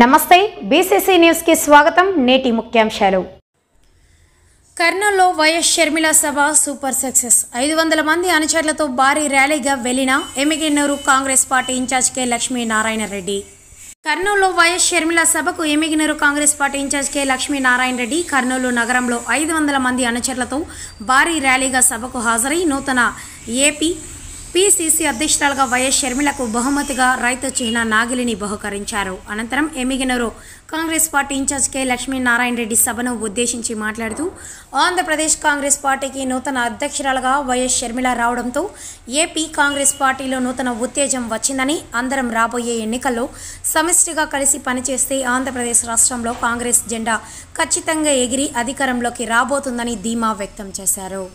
నమస్తే BCC news కి స్వాగతం। నేటి ముఖ్యాంశాలు। కర్నూలులో వైఎస్ షర్మిల సభ సూపర్ సక్సెస్। 500 మంది అనుచరులతో భారీ ర్యాలీగా వెళ్లిన Emmiganur Congress party incharge K Lakshminarayana Reddy. కర్నూలులో వైఎస్ షర్మిల సభకు Emmiganur Congress party incharge K Lakshminarayana Reddy Kurnool నగరంలో 500 మంది అనుచరులతో భారీ ర్యాలీగా సభకు హాజరై నూతన ఏపీ పీసీసీ అధ్యక్షురాలుగా వైఎస్ షర్మిలకు బహుమతిగా రైతు చిహ్న నాగిలిని బహుకరించారు। అనంతరం Emmiganur Congress party incharge K Lakshminarayana Reddy సభను ఉద్దేశించి మాట్లాడుతూ ఆంధ్రప్రదేశ్ కాంగ్రెస్ పార్టీకి నూతన అధ్యక్షురాలుగా వైఎస్ షర్మిల రావడంతో ఏపీ కాంగ్రెస్ పార్టీలో నూతన ఉత్తేజం వచ్చిందని, అందరం రాబోయే ఎన్నికల్లో సమిష్టిగా కలిసి పనిచేస్తే ఆంధ్రప్రదేశ్ రాష్ట్రంలో కాంగ్రెస్ జెండా ఖచ్చితంగా ఎగిరి అధికారంలోకి రాబోతుందని ధీమా వ్యక్తం చేశారు।